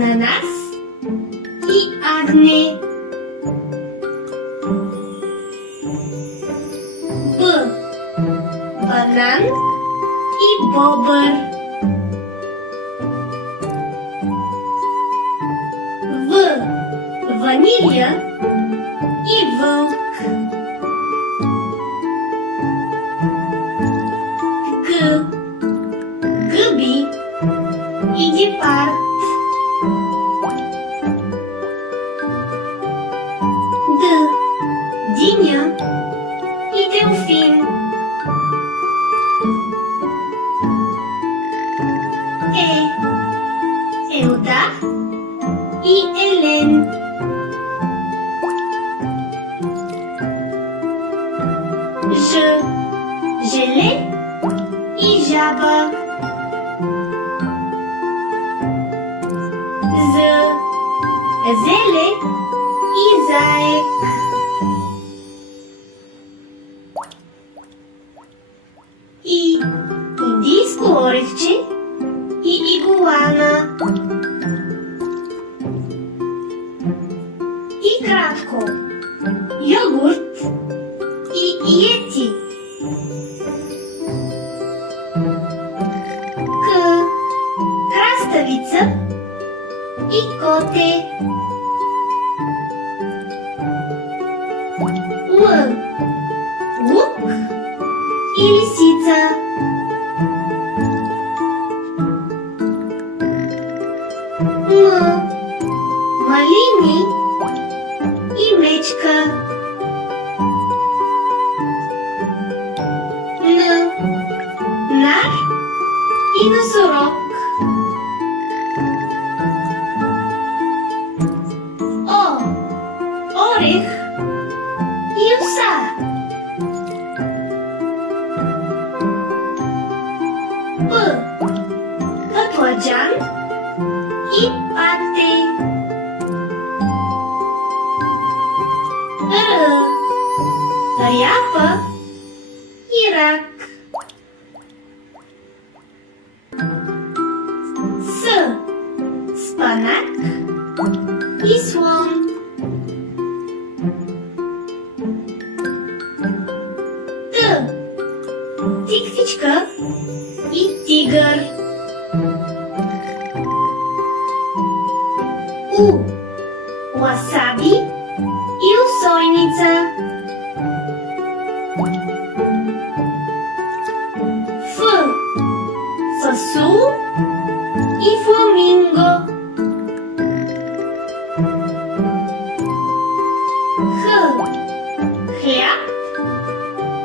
ананас и агне. Б. Банан и бобър. В. Ванилия и вълк. Г. Гъби и гепард. Д. Диня и делфин. Е. Елда и елен. Ж. Желе и жаба. З. Зеле и заек. И. Индийско орехче и игуана. И кратко. Йогурт и йети. К. Краставица и коте. Л. Лук и лисица. М. Малини и мечка. Н. Нар и носорог. О. Орех и оса. П. Баклажан и пате. Р. Ряпа и рак. С. Спанак и слон. Т. Тиквичка и тигър. У. Васаби и усойница. Ф. Фасул и фламинго. Х. Хляб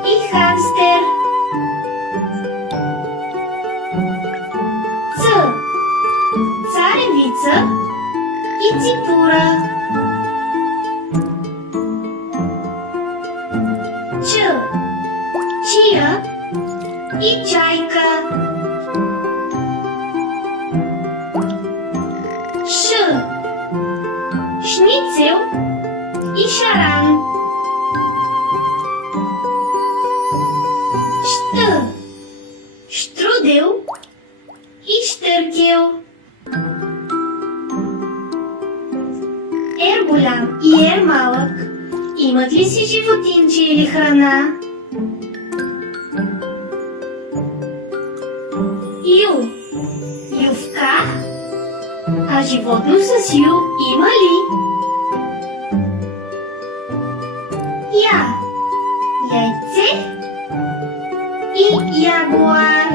и хамстер. Ц. Царевица и ципура. Ч. Чия и чайка. Ш. Шницел и шаран. Щ. Штрудел и штъркел. Ер голям и ер малък, имат ли си животинче или храна? Ю. Ювка. А животно с ю има ли? Я. Яйце и ягуар.